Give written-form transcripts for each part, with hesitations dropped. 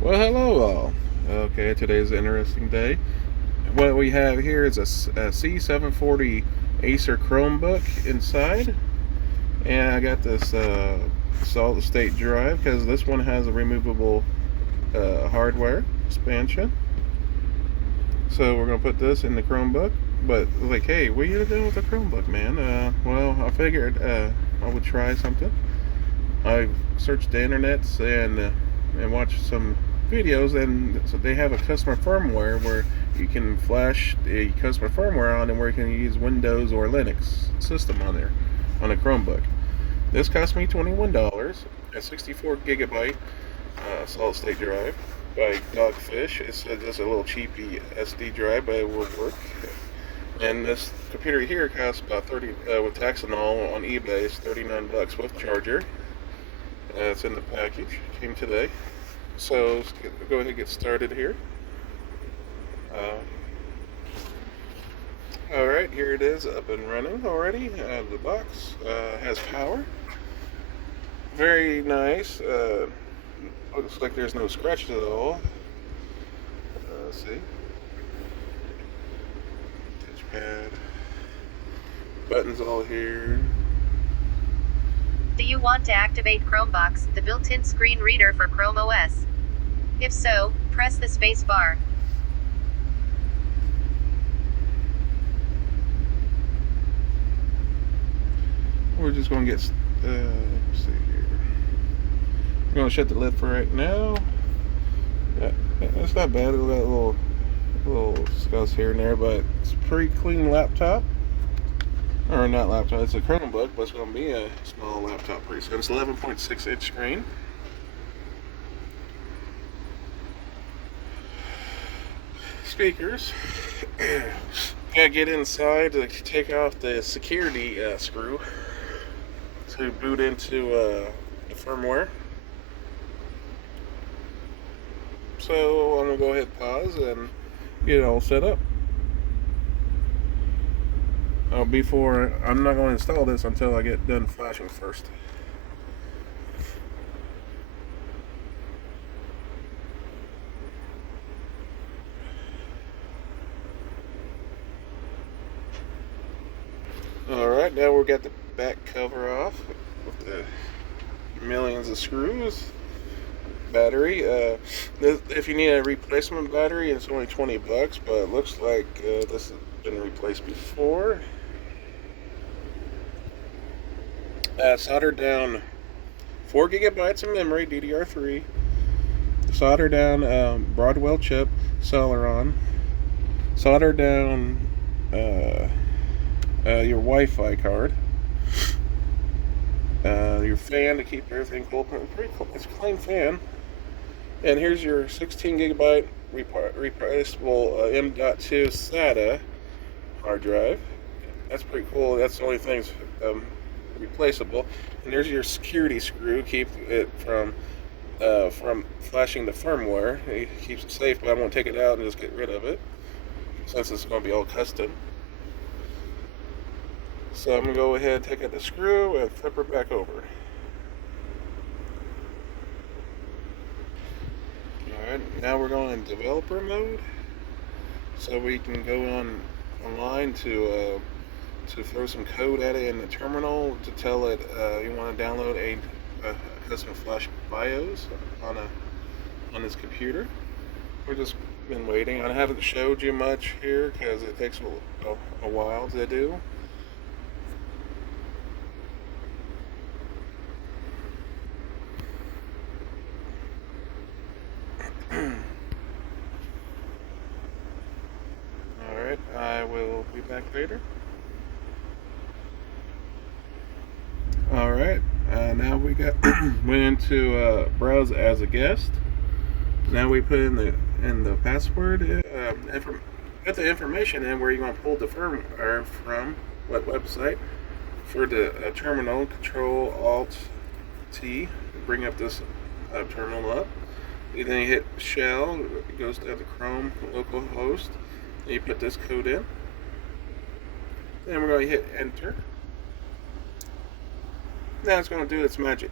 Well, hello all. Okay, today's an interesting day. What we have here is a C740 Acer Chromebook inside, and I got this solid state drive because this one has a removable hardware expansion. So we're gonna put this in the Chromebook. But like, hey, what are you doing with the Chromebook, man? Well, I figured I would try something. I searched the internet and watched some videos, and so they have a customer firmware where you can flash the customer firmware on, and where you can use Windows or Linux system on there on a Chromebook. This cost me $21. A 64 gigabyte solid state drive by Dogfish. It's just a little cheapy SD drive, but it will work. And this computer here costs about 30 with tax and all on eBay. It's 39 bucks with charger. It's in the package. Came today. So go ahead and get started here. Uh, all right, here it is, up and running already. The box has power. Very nice. Looks like there's no scratches at all. Let's see. Touchpad. Buttons all here. Do you want to activate Chromebox, the built-in screen reader for ChromeOS? If so, press the space bar. We're just gonna get. Let's see here. We're gonna shut the lid for right now. Yeah, it's not bad. We got little scuffs here and there, but it's a pretty clean laptop. Or not laptop. It's a Chromebook, but it's gonna be a small laptop pretty soon. It's 11.6-inch screen. Speakers. Gotta get inside to take off the security screw to boot into the firmware. So I'm gonna go ahead and pause and get it all set up. Before I'm not gonna install this until I get done flashing first. Alright, now we've got the back cover off with the millions of screws. Battery. If you need a replacement battery, it's only 20 bucks, but it looks like this has been replaced before. Soldered down 4 gigabytes of memory, DDR3. Solder down Broadwell chip, Celeron. Solder down your Wi-Fi card. Your fan to keep everything cool. Pretty cool. It's a clean fan. And here's your 16 gigabyte replaceable M.2 SATA hard drive. That's pretty cool. That's the only thing's replaceable. And there's your security screw. Keep it from flashing the firmware. It keeps it safe, but I'm going to take it out and just get rid of it since it's going to be all custom. So I'm going to go ahead and take out the screw and flip her back over. Alright, now we're going in developer mode. So we can go online to throw some code at it in the terminal to tell it you want to download a custom flash BIOS on this computer. We've just been waiting. I haven't showed you much here because it takes a while to do. Alright, I will be back later. Alright, now we got went into browse as a guest. Now we put in the password, put the information in where you want to pull the firmware from, what website. For the terminal, Control Alt T, bring up this terminal up. Then you hit shell, it goes down to Chrome localhost. And you put this code in. Then we're going to hit enter. Now it's going to do its magic.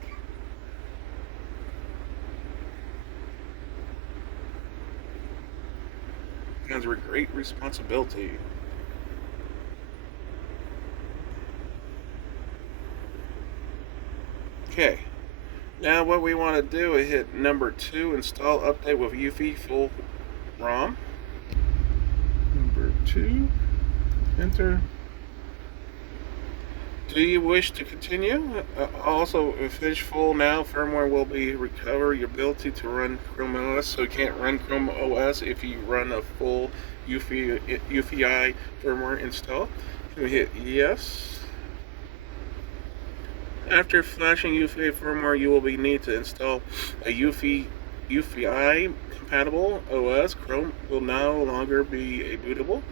comes with great responsibility. Okay, now what we want to do is hit number 2, install update with UFI full ROM. Number 2, enter. Do you wish to continue? Also, if finish full now, firmware will be recover your ability to run ChromeOS. So you can't run ChromeOS if you run a full UFI firmware install. We hit yes. After flashing UFI firmware, you will need to install a UFI compatible OS. Chrome will no longer be a bootable.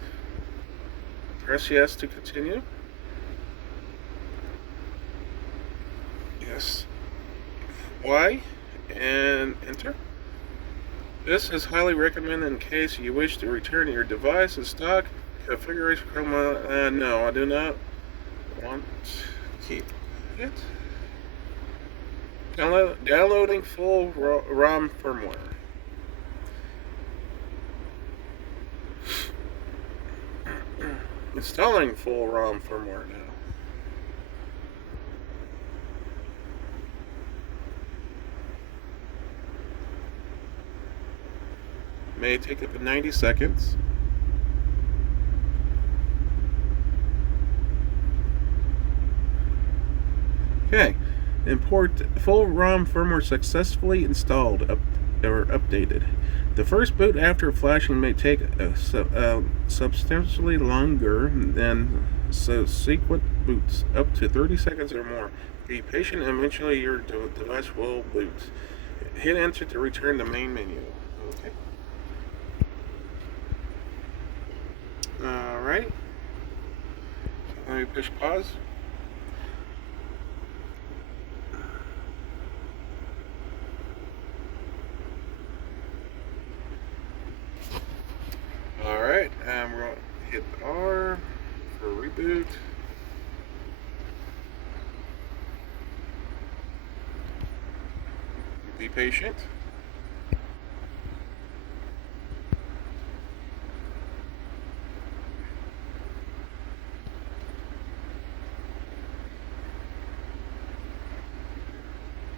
Press yes to continue. Yes. Y and enter. This is highly recommended in case you wish to return your device in stock. Configuration Chrome. No, I do not want to keep it. Downloading full ROM firmware. Installing full ROM firmware now. May take up to 90 seconds. Okay, import full ROM firmware successfully installed or updated. The first boot after flashing may take substantially longer than subsequent boots, up to 30 seconds or more. Be patient and eventually your device will boot. Hit enter to return the main menu. Okay. Alright. Let me push pause. Alright, and we're going to hit R for reboot. Be patient.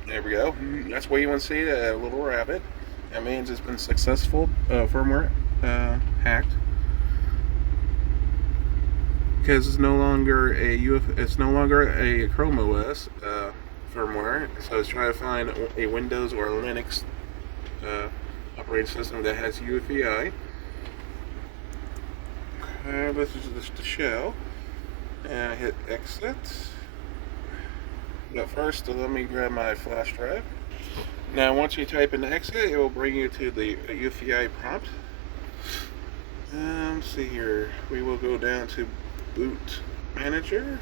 There we go. That's what you want to see, a little rabbit. That means it's been successful firmware hacked, because it's no longer a ChromeOS firmware. So it's trying to find a Windows or Linux operating system that has UEFI. This is just the shell, and hit exit. But first, let me grab my flash drive. Now, once you type in exit, it will bring you to the UFI prompt. Let's see here. We will go down to boot manager.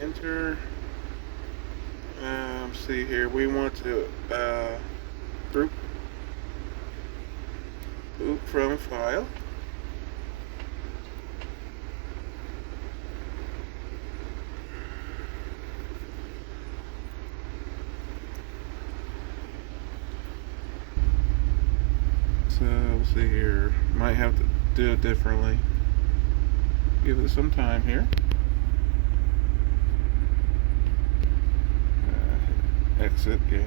Enter. See here. We want to group boot from file. So let's see here. Might have to do it differently. Give it some time here. Exit, yeah.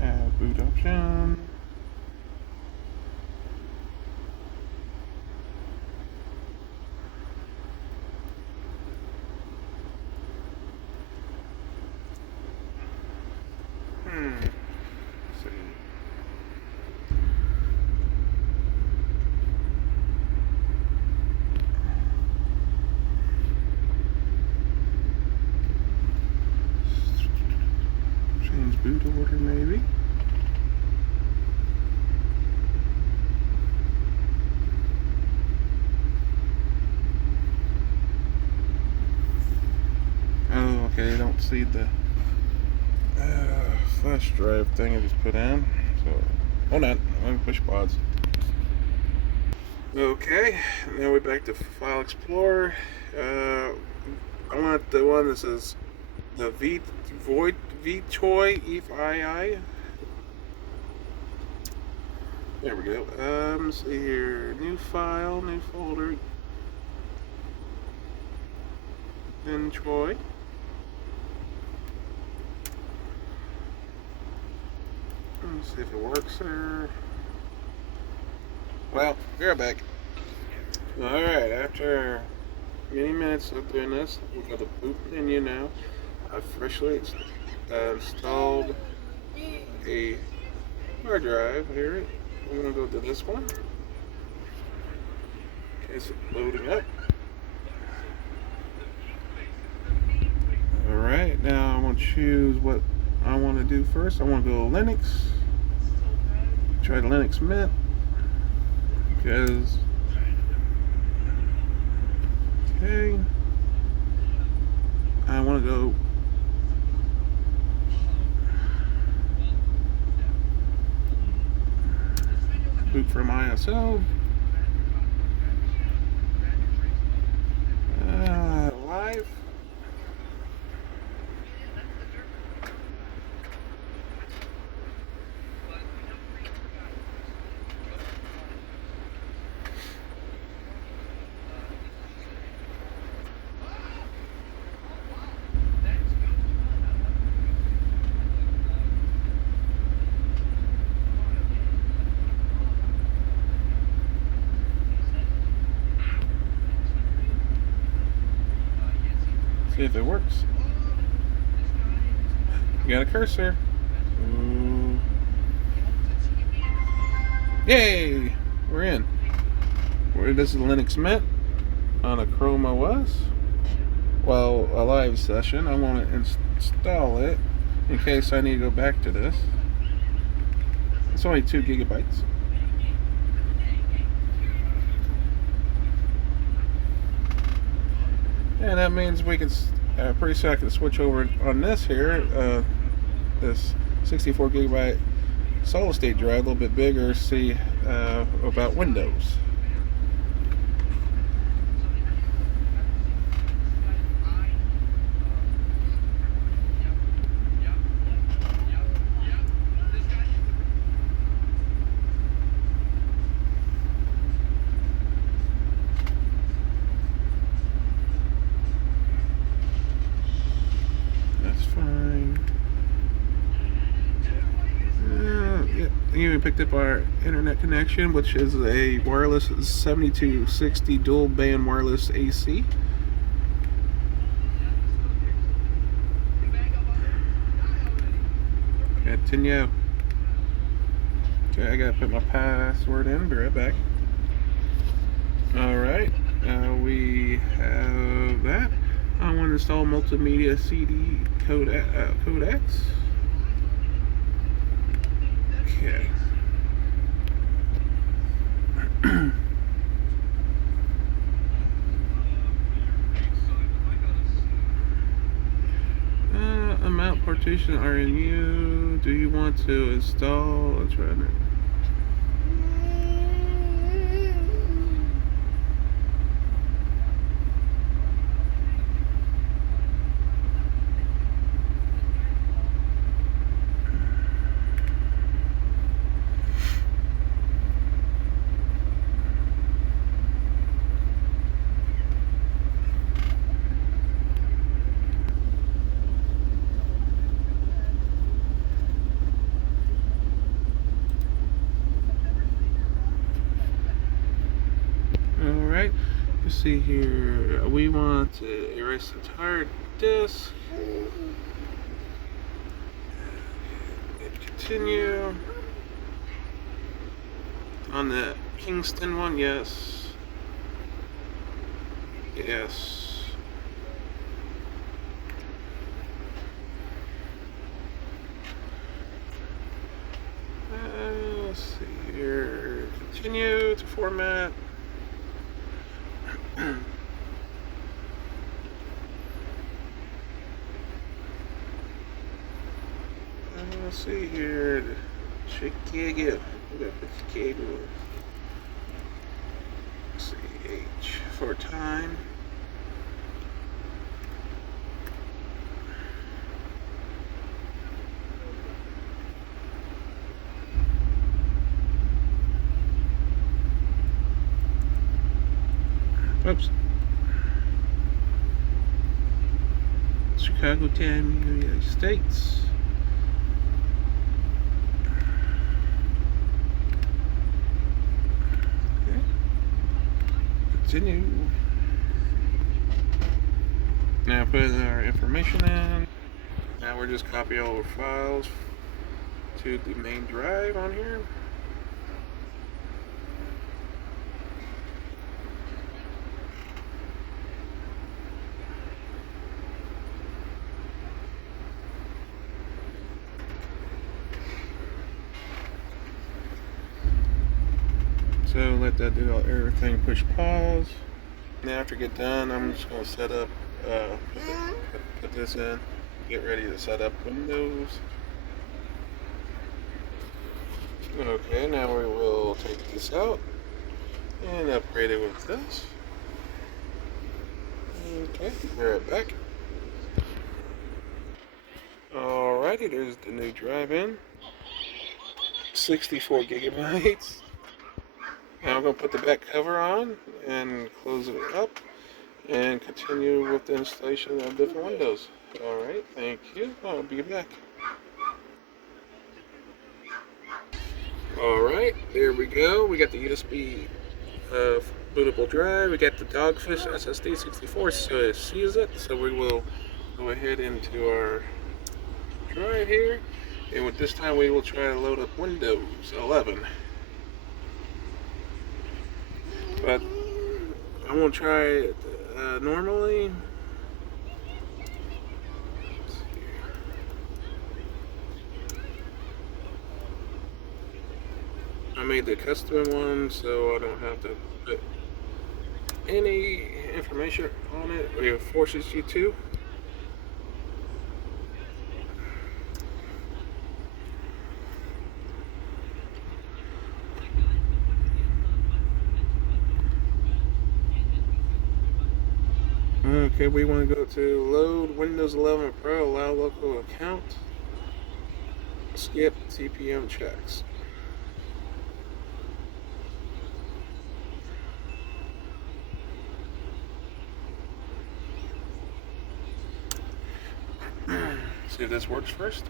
Add boot option. Let's see. Change boot order maybe. Oh, okay, I don't see the flash drive thing I just put in. So, hold on, let me push pause. Okay, now we're back to File Explorer. I want the one that says the VToy EFI. There we go. Let's see here. New file, new folder. Then Troy. Let's see if it works there. Well, be right back. Alright, after many minutes of doing this, we got the boot menu now. I freshly installed a hard drive here. I'm going to go to this one. It's loading up. Alright, now I'm going to choose what I want to do first. I want to go Linux. Try the Linux Mint. Because okay, I want to go boot from ISO. Live. See if it works. You got a cursor. Ooh. Yay! We're in. This is Linux Mint on a ChromeOS. Well, a live session. I want to install it in case I need to go back to this. It's only 2 gigabytes. And that means we can, pretty soon I can switch over on this here, this 64 gigabyte solid state drive, a little bit bigger, see about Windows. We picked up our internet connection, which is a wireless 7260 dual band wireless AC. Continue. Okay, I gotta put my password in. Be right back. Alright, we have that. I want to install multimedia CD codecs. Okay. Amount partition RNU. Do you want to install? Let's run it. Alright, let's see here. We want to erase the entire disk. Continue. On the Kingston one, yes. Yes. Let's see here. Continue to format. Let's see here. Chicago. We got Chicago. Let's see, H for time. Oops. Chicago time, United States. Okay. Continue. Now put our information in. Now we're just copy all our files to the main drive on here. So let that do everything, push pause. Now after I get done, I'm just going to set up, put this in, get ready to set up Windows. Okay, now we will take this out and upgrade it with this. Okay, be right back. Alrighty, there's the new drive-in. 64 gigabytes. Now I'm going to put the back cover on and close it up and continue with the installation of different windows. Alright, thank you. I'll be back. Alright, there we go. We got the USB bootable drive. We got the Dogfish SSD 64, so it sees it. So we will go ahead into our drive here. And with this time we will try to load up Windows 11. But I'm going to try it normally. I made the custom one so I don't have to put any information on it, or it forces you to. Okay, we want to go to load Windows 11 Pro, allow local account, skip TPM checks. See if this works first.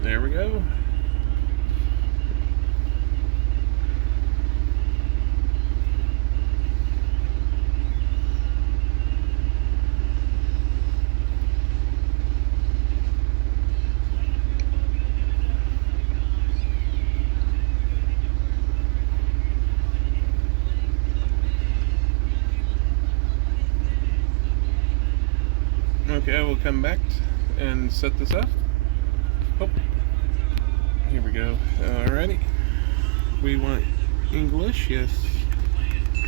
There we go. Okay, we'll come back and set this up. Oh, here we go. Alrighty. We want English, yes.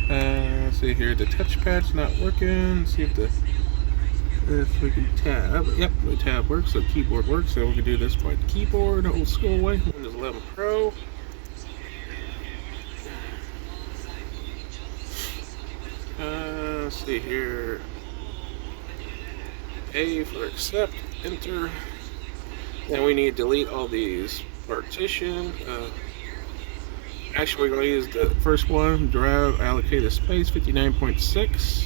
Let's see here, the touchpad's not working. See if we can tab. Yep, the tab works, the keyboard works, so we can do this by the keyboard, old school way. Windows 11 Pro. Let's see here. A for accept, enter. Then we need to delete all these partition. Actually, we're going to use the first one, drive allocated space 59.6.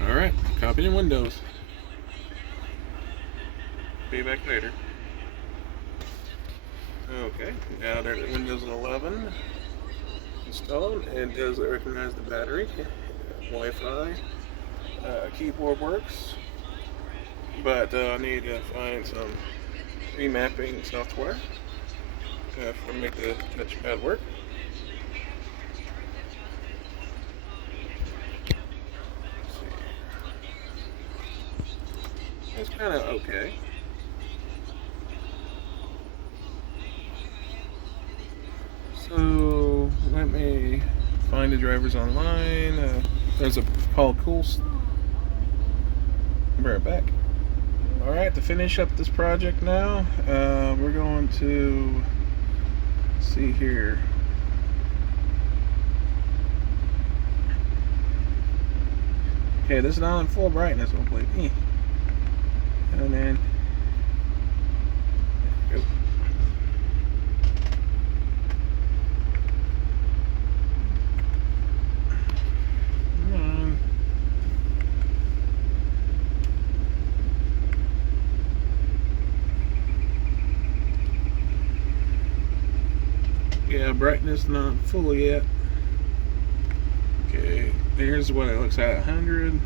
Alright, copy in Windows. Be back later. Okay, now there's Windows 11 installed, and does recognize the battery, Wi-Fi, keyboard works, but I need to find some remapping software to make the touchpad work. It's kind of okay. So let me find the drivers online. There's a Paul Cool. I'll be right back. All right, to finish up this project now, we're going to see here. Okay, this is not on full brightness, don't believe me. And then, go. Come on. Yeah, brightness not full yet. Okay, here's what it looks at 100.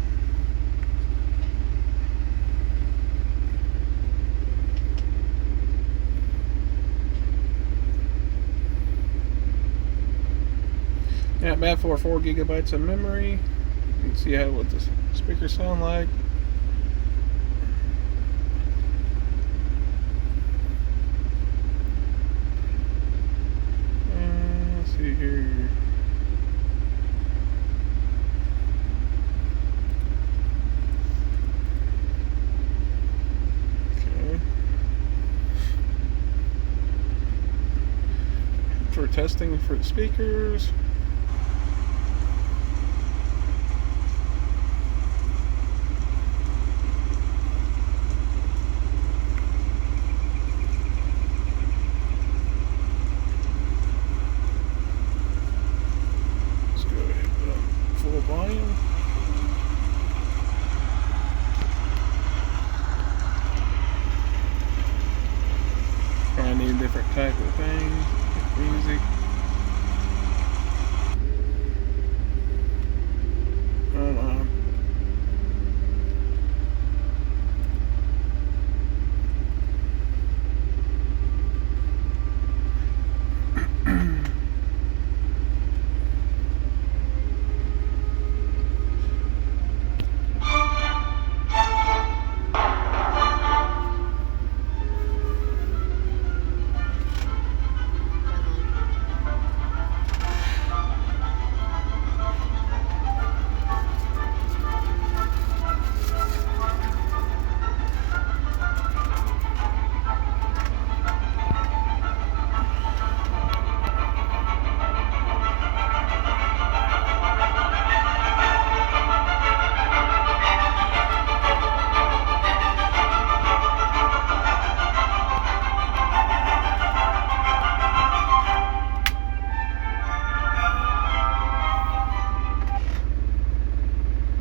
Not bad for 4 gigabytes of memory. You can see what the speakers sound like. Let's see here. Okay. For testing for the speakers. Full volume. Probably need a different type of thing. Music. Hold on.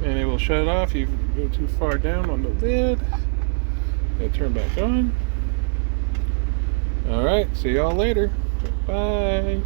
And it will shut off if you go too far down on the lid. It'll turn back on. Alright, see y'all later. Bye.